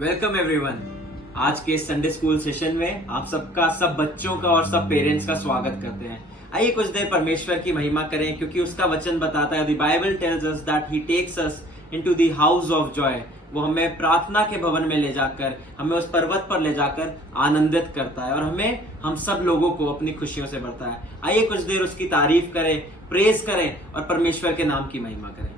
Welcome everyone. आज के Sunday school session में आप सबका, सब बच्चों का और सब पेरेंट्स का स्वागत करते हैं। आइए कुछ देर परमेश्वर की महिमा करें, क्योंकि उसका वचन बताता है, the Bible tells us that he takes us into the house of joy. वो हमें प्रार्थना के भवन में ले जाकर, हमें उस पर्वत पर ले जाकर आनंदित करता है और हमें, हम सब लोगों को अपनी खुशियों से भरता है। आइए कुछ देर उसकी तारीफ करें, प्रेज करें और परमेश्वर के नाम की महिमा करें।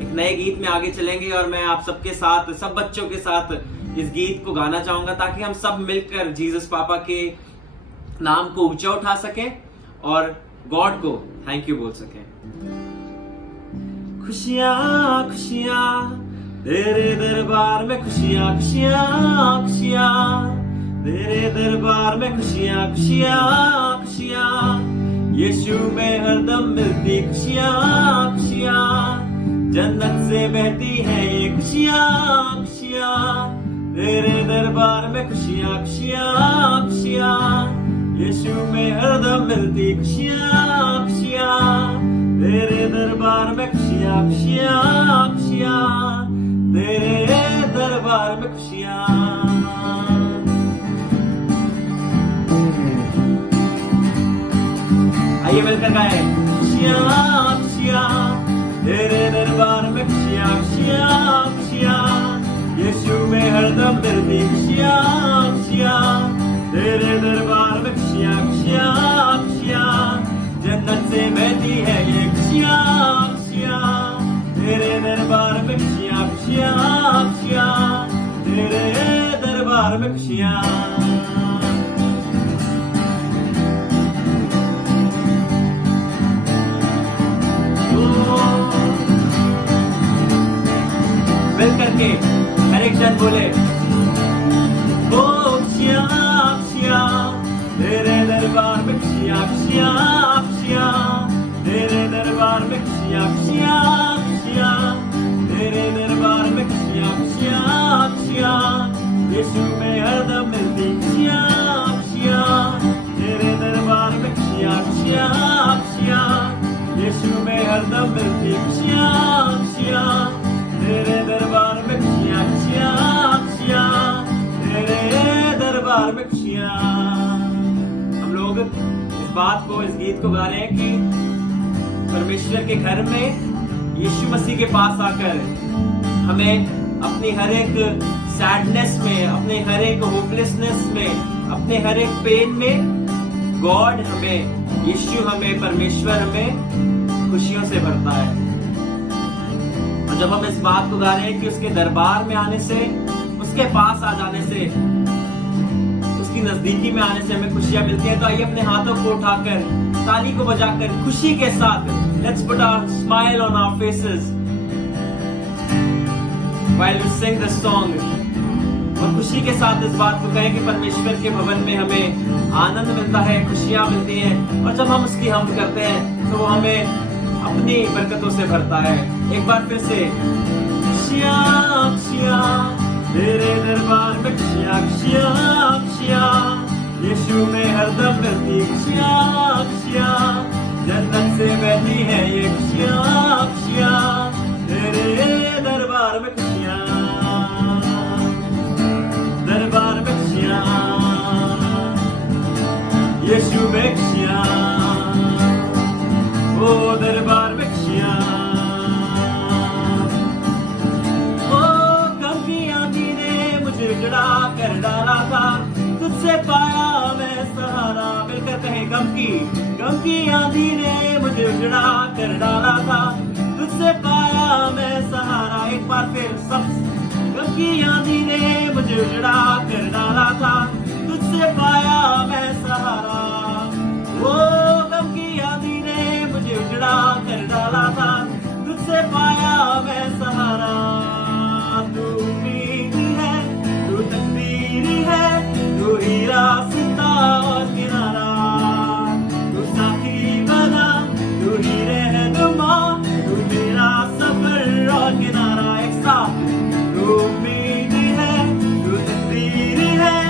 एक नए गीत में आगे चलेंगे और मैं आप सबके साथ, सब बच्चों के साथ इस गीत को गाना चाहूंगा, ताकि हम सब मिलकर जीसस पापा के नाम को ऊंचा उठा सकें और गॉड को थैंक यू बोल सकें। खुशियां खुशियां तेरे दरबार में, खुशियां खुशियां खुशियां तेरे दरबार में, खुशियां खुशियां खुशियां यीशु में हरदम मिलती खुशियां खुशियां, जन्नत से बहती है ये खुशियां खुशियां तेरे दरबार में, खुशियां खुशियां खुशियां यीशु में हरदम मिलती खुशियां खुशियां तेरे दरबार में, खुशियां खुशियां खुशियां तेरे दरबार में खुशियां। आइए मिलकर गाए, खुशियां खुशियां तेरे दरबार में, खुशियां खुशियां खुशियां यीशु में हरदम मिलती खुशियां खुशियां तेरे दरबार में, खुशियां खुशियां खुशियां जन्नत से बहती है ये खुशियां खुशियां तेरे दरबार में, खुशियां खुशियां खुशियां तेरे दरबार में खुशियां। मिल करके हर एक जन बोले, ओ खुशियां खुशियां तेरे दरबार में, खुशियां खुशियां खुशियां तेरे दरबार में, खुशियां खुशियां खुशियां तेरे दरबार में, खुशियां खुशियां खुशियां यीशु में हरदम मिलती खुशियां खुशियां तेरे दरबार में, खुशियां खुशियां खुशियां यीशु में हरदम मिलती खुशियां खुशियां तेरे दरबार में, खुशियां खुशियां खुशियां तेरे दरबार में खुशियां। हम लोग इस बात को, इस गीत को गा रहे हैं कि परमेश्वर के घर में यीशु मसीह के पास आकर हमें अपनी हर एक सैडनेस में, अपने हर एक होपलेसनेस में, अपने हर एक पेन में गॉड हमें, यीशु हमें, परमेश्वर हमें खुशियों से भरता है। और जब हम इस बात को गा रहे हैं कि उसके दरबार में आने से, उसके पास आ जाने से, उसकी नजदीकी में आने से हमें खुशियां मिलती हैं, तो आइए अपने हाथों को उठाकर, ताली को बजाकर खुशी के साथ, let's put our smile on our faces while we sing this song. और खुशी के साथ इस बात को कहें कि परमेश्वर के भवन में हमें आनंद मिलता है, खुशियां मिलती हैं, और जब हम उसकी हमद करते हैं तो वो हमें अपनी बरकतों से भरता है। एक बार फिर से, खुशियां खुशियां तेरे दरबार में, खुशियां खुशियां खुशियां यीशु में हरदम मिलती खुशियां खुशियां, जन्नत से बहती है ये खुशियां खुशियां तेरे दरबार में, खुशियां दरबार में खुशियां यीशु में खुशियां, ओ दरबार में खुशियां। ओ गम की आंधी ने मुझे उजड़ा कर डाला था, तुझसे पाया मैं सहारा। मिलकर कहें, गम की आंधी ने मुझे उजड़ा कर डाला था, तुझसे पाया मैं सहारा। एक बार फिर सब, गम की आंधी ने मुझे उजड़ा कर डाला था, तुझसे पाया मैं सहारा। वो गम की आंधी ने मुझे उजड़ा कर डाला था, तुझसे पाया मैं सहारा। तू उम्मीद है, तू तकदीर है, तू ही रास्ता और किनारा, तू साथी बना, तू ही रहनुमा, तू मेरा सफर और किनारा। एक साथ, तू उम्मीद है, तू तकदीर है,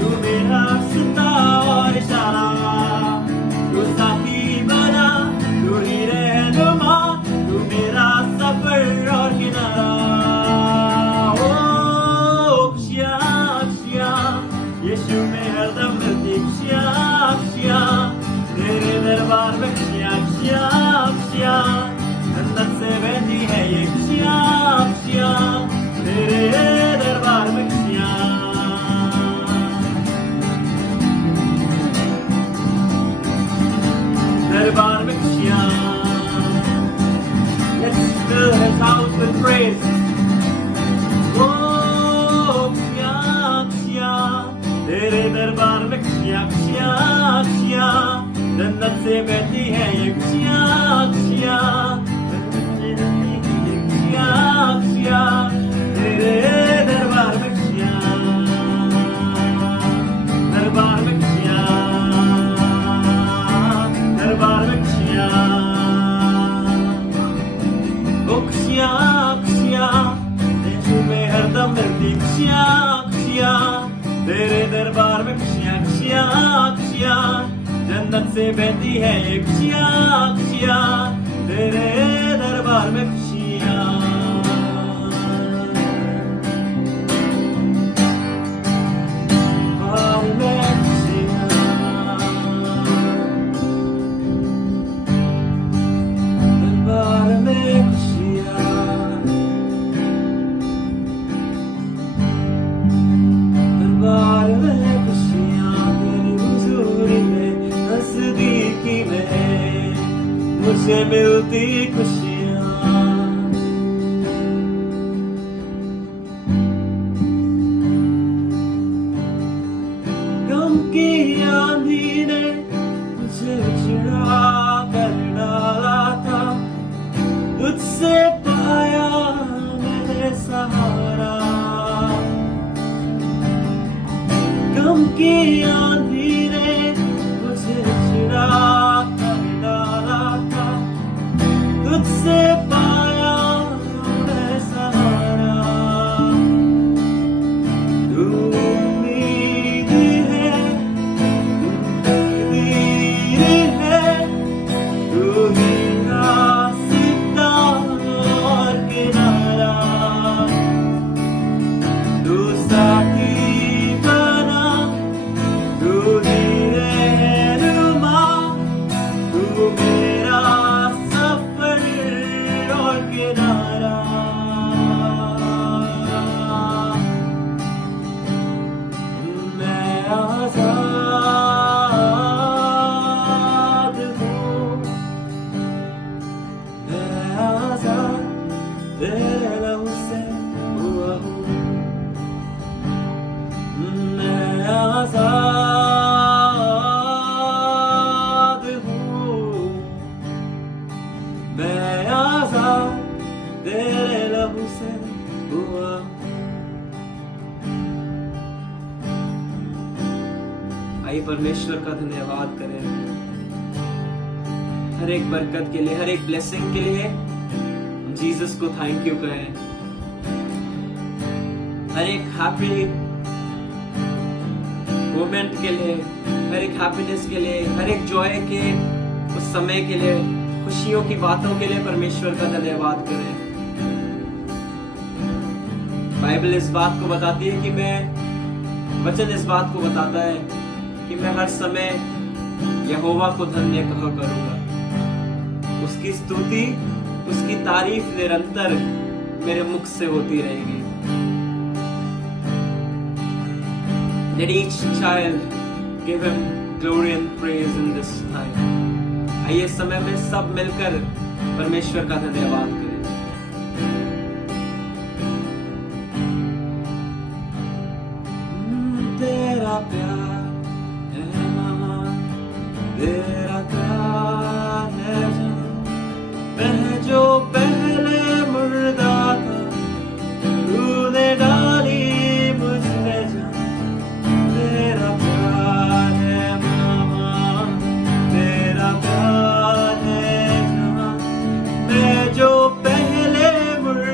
तू मेरा रास्ता और इशारा, तू खुशियाँ में हरदम मिलती खुशियाँ तेरे दरबार में खुशियाँ जन्नत से बहती है ये खुशियाँ तेरे दरबार में खुशियाँ दरबार में मुझे मिलती खुशियाँ गम की आंधी ने मुझे चिढ़ा कर डाला था तुझसे पाया मैंने सहारा गम की आंधी ने मुझे चिढ़ा तुझसे पाया मैं सहारा तू उम्मीद है तू तकदीर है तू ही रास्ता और किनारा तू साथी बना तू ही रहनुमा तू मेरा किनारा मैं आजाद हूँ मैं आजाद तेरे लहू से हुआ हूँ मैं आजाद हूँ मैं आजाद तेरे लहू से हुआ आइए परमेश्वर का धन्यवाद करें हर एक बरकत के लिए हर एक ब्लेसिंग के लिए जीसस को थैंक यू कहें हर एक हैप्पी मोमेंट के लिए हर एक हैप्पीनेस के लिए हर एक जॉय के उस समय के लिए खुशियों की बातों के लिए परमेश्वर का धन्यवाद करें बाइबल इस बात को बताती है कि मैं वचन इस बात को बताता है कि मैं हर समय यहोवा को धन्य कहा करूंगा उसकी स्तुति उसकी तारीफ निरंतर मेरे मुख से होती रहेगी Let each child give him glory and praise in this time. आइए समय में सब मिलकर परमेश्वर का धन्यवाद करें तेरा प्यार है महान तेरा प्यार है जान मैं जो पहले मुर्दा था तूने डाली मुझमें जान तेरा प्यार है महान तेरा प्यार है जान मैं जो पहले मुर्दा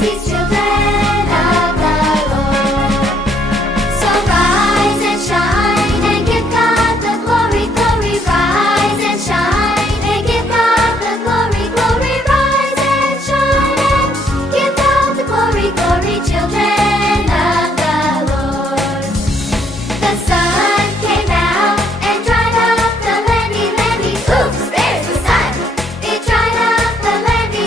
these children of the Lord. So rise and shine and give God the glory, glory. Rise and shine and give God the glory, glory. Rise and shine and give God the glory, glory. Children of the Lord. The sun came out and dried up the landy. Oops, there's the sun. It dried up the landy.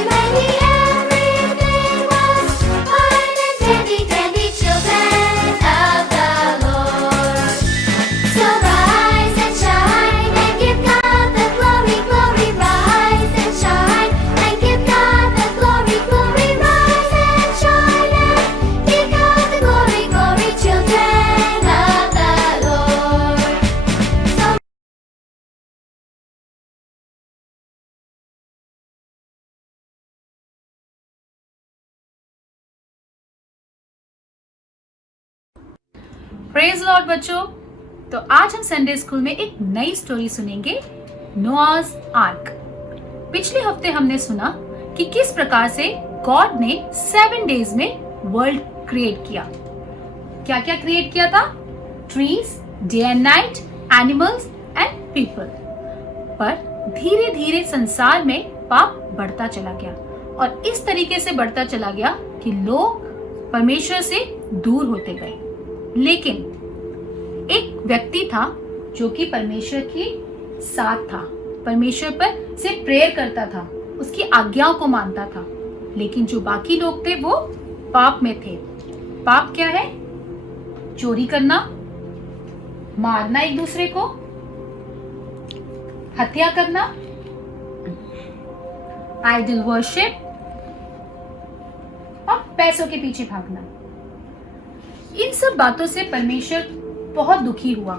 Everything was fine and dandy, dandy. Children of the Lord. So rise and shine and give God the glory, glory. Rise and shine and give God the glory, glory. Rise and shine and give God the glory, glory. Children of the Lord. So praise Lord बच्चों। तो आज हम Sunday school में एक नई story सुनेंगे, नोआज arc. पिछले हफ्ते हमने सुना कि किस प्रकार से गॉड ने 7 डेज में वर्ल्ड क्रिएट किया। क्या क्या क्रिएट किया था? Trees, day and night, animals and people. पर धीरे धीरे संसार में पाप बढ़ता चला गया और इस तरीके से बढ़ता चला गया कि लोग परमेश्वर से दूर होते गए। लेकिन एक व्यक्ति था जो कि परमेश्वर के साथ था, परमेश्वर पर से प्रेयर करता था, उसकी आज्ञाओं को मानता था। लेकिन जो बाकी लोग थे वो पाप में थे। पाप क्या है? चोरी करना, मारना एक दूसरे को, हत्या करना, आइडल वर्शिप और पैसों के पीछे भागना। इन सब बातों से परमेश्वर बहुत दुखी हुआ।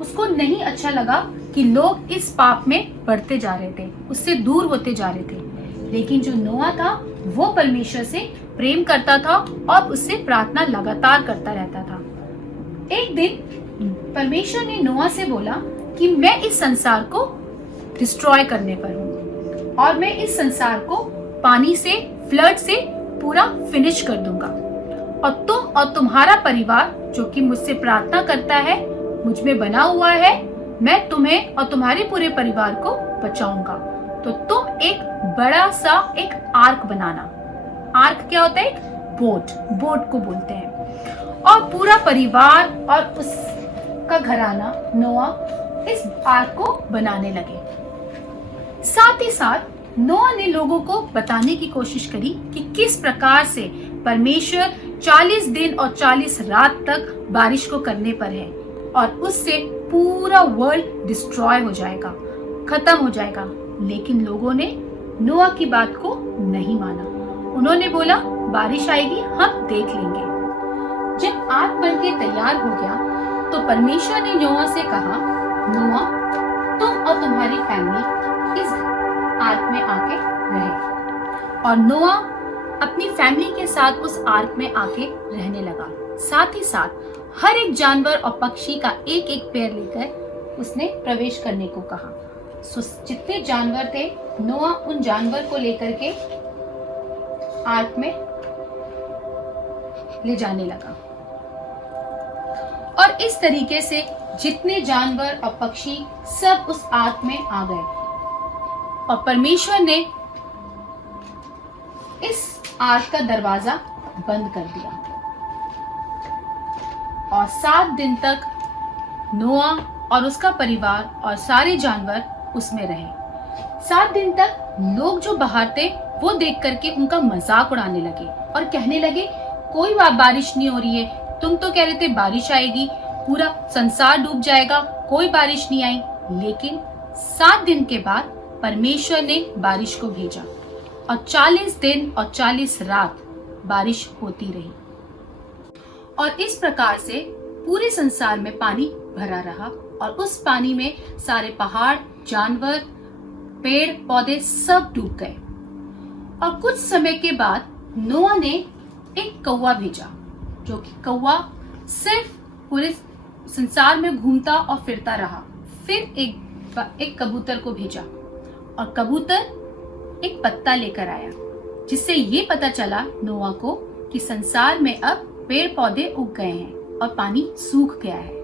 उसको नहीं अच्छा लगा कि लोग इस पाप में बढ़ते जा रहे थे, उससे दूर होते जा रहे थे। लेकिन जो नोआ था वो परमेश्वर से प्रेम करता था और उससे प्रार्थना लगातार करता रहता था। एक दिन परमेश्वर ने नोआ से बोला कि मैं इस संसार को डिस्ट्रॉय करने पर हूँ और मैं इस संसार को पानी से, फ्लड से पूरा फिनिश कर दूंगा। और तुम और तुम्हारा परिवार जो कि मुझसे प्रार्थना करता है, मुझ में बना हुआ है, मैं तुम्हें और तुम्हारे पूरे परिवार को बचाऊंगा। तो तुम एक बड़ा सा एक आर्क बनाना। आर्क क्या होता है? एक बोट, बोट को बोलते हैं। और पूरा परिवार और उसका घराना नोआ इस आर्क को बनाने लगे। साथ ही साथ नोआ ने लोगों को बताने की कोशिश करी कि किस प्रकार से परमेश्वर 40 दिन और 40 रात तक बारिश को करने पर है और उससे पूरा वर्ल्ड डिस्ट्रॉय हो जाएगा, खत्म हो जाएगा। लेकिन लोगों ने नोआ की बात को नहीं माना। उन्होंने बोला बारिश आएगी, हम देख लेंगे। जब आग बनके तैयार हो गया तो परमेश्वर ने नोआ से कहा, नोआ तुम और तुम्हारी फैमिली इस आर्क में आके रहे। और नोआ अपनी फैमिली के साथ उस आर्क में आके रहने लगा। साथ ही साथ हर एक जानवर और पक्षी का एक एक पैर लेकर उसने प्रवेश करने को कहा। जितने जानवर थे नोआ उन जानवर को लेकर के आर्क में ले जाने लगा। और इस तरीके से जितने जानवर और पक्षी सब उस आर्क में आ गए और परमेश्वर ने इस आर्क का दरवाजा बंद कर दिया। और 7 दिन तक नोआ और उसका परिवार और सारे जानवर उसमें रहे। 7 दिन तक लोग जो बाहर थे वो देख करके उनका मजाक उड़ाने लगे और कहने लगे कोई बारिश नहीं हो रही है, तुम तो कह रहे थे बारिश आएगी, पूरा संसार डूब जाएगा, कोई बारिश नहीं आई। लेकिन 7 दिन के बाद परमेश्वर ने बारिश को भेजा और 40 दिन और 40 रात बारिश होती रही। और इस प्रकार से पूरे संसार में पानी भरा रहा और उस पानी में सारे पहाड़, जानवर, पेड़ पौधे सब डूब गए। और कुछ समय के बाद नोआ ने एक कौवा भेजा, जो कि कौवा सिर्फ पूरे संसार में घूमता और फिरता रहा। फिर एक कबूतर को भेजा और कबूतर एक पत्ता लेकर आया जिससे ये पता चला नोआ को कि संसार में अब पेड़ पौधे उग गए हैं और पानी सूख गया है।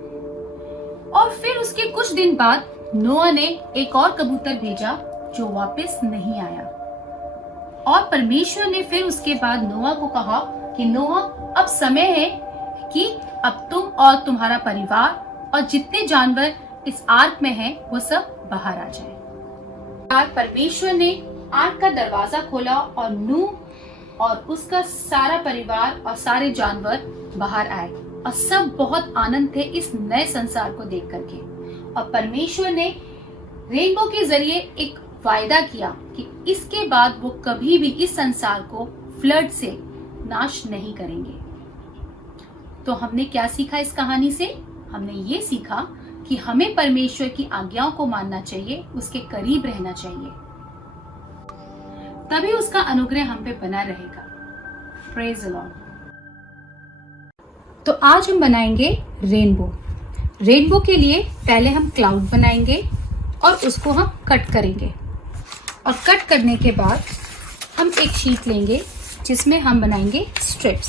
और फिर उसके कुछ दिन बाद नोआ ने एक और कबूतर भेजा जो वापस नहीं आया। और परमेश्वर ने फिर उसके बाद नोआ को कहा कि नोआ, अब समय है कि अब तुम और तुम्हारा परिवार और जितने जानवर इस आर्क में हैं वो सब बाहर आ जाएं। परमेश्वर ने आर्क का दरवाजा खोला और नूह और उसका सारा परिवार और सारे जानवर बाहर आए और सब बहुत आनंद थे इस नए संसार को देख करके। और परमेश्वर ने रेनबो के जरिए एक वायदा किया कि इसके बाद वो कभी भी इस संसार को फ्लड से नाश नहीं करेंगे। तो हमने क्या सीखा इस कहानी से? हमने ये सीखा कि हमें परमेश्वर की आज्ञाओं को मानना चाहिए, उसके करीब रहना चाहिए, तभी उसका अनुग्रह हम पे बना रहेगा। Praise the Lord. तो आज हम बनाएंगे रेनबो। रेनबो के लिए पहले हम क्लाउड बनाएंगे और उसको हम कट करेंगे। और कट करने के बाद हम एक शीट लेंगे जिसमें हम बनाएंगे स्ट्रिप्स,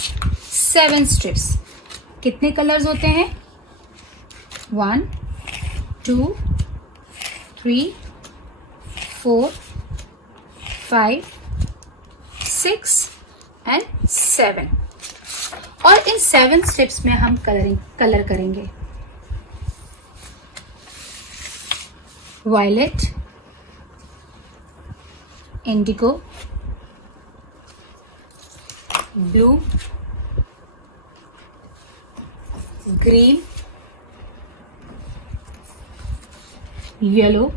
7 स्ट्रिप्स। कितने कलर्स होते हैं? 1 2 3 4 5 6 एंड 7। और इन 7 स्ट्रिप्स में हम कलर करेंगे। Violet, indigo, blue, green, yellow,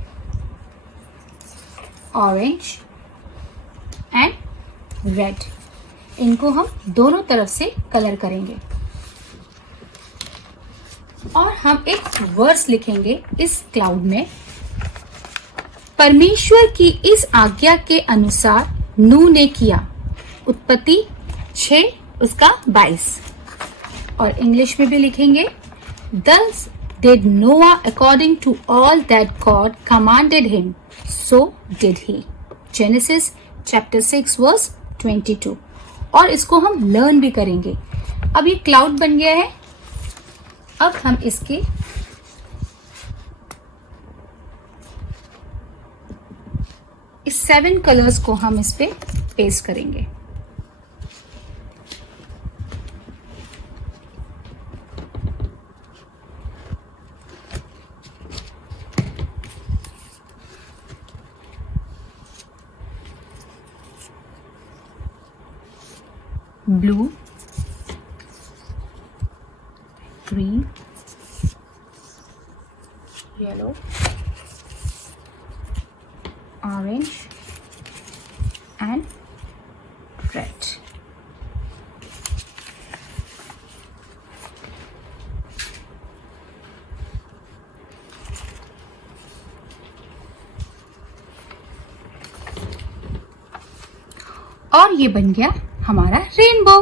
orange and red. इनको हम दोनों तरफ से कलर करेंगे और हम एक वर्स लिखेंगे इस क्लाउड में। परमेश्वर की इस आज्ञा के अनुसार नूह ने किया। उत्पत्ति 6 उसका 22। और इंग्लिश में भी लिखेंगे, Thus did Noah according to all that God commanded him, so did he. Genesis chapter 6 verse 22। और इसको हम लर्न भी करेंगे। अब ये क्लाउड बन गया है। अब हम इसके इस 7 कलर्स को हम इस पे पेस्ट करेंगे। Blue, green, yellow, orange and red। और ये बन गया हमारा रेनबो।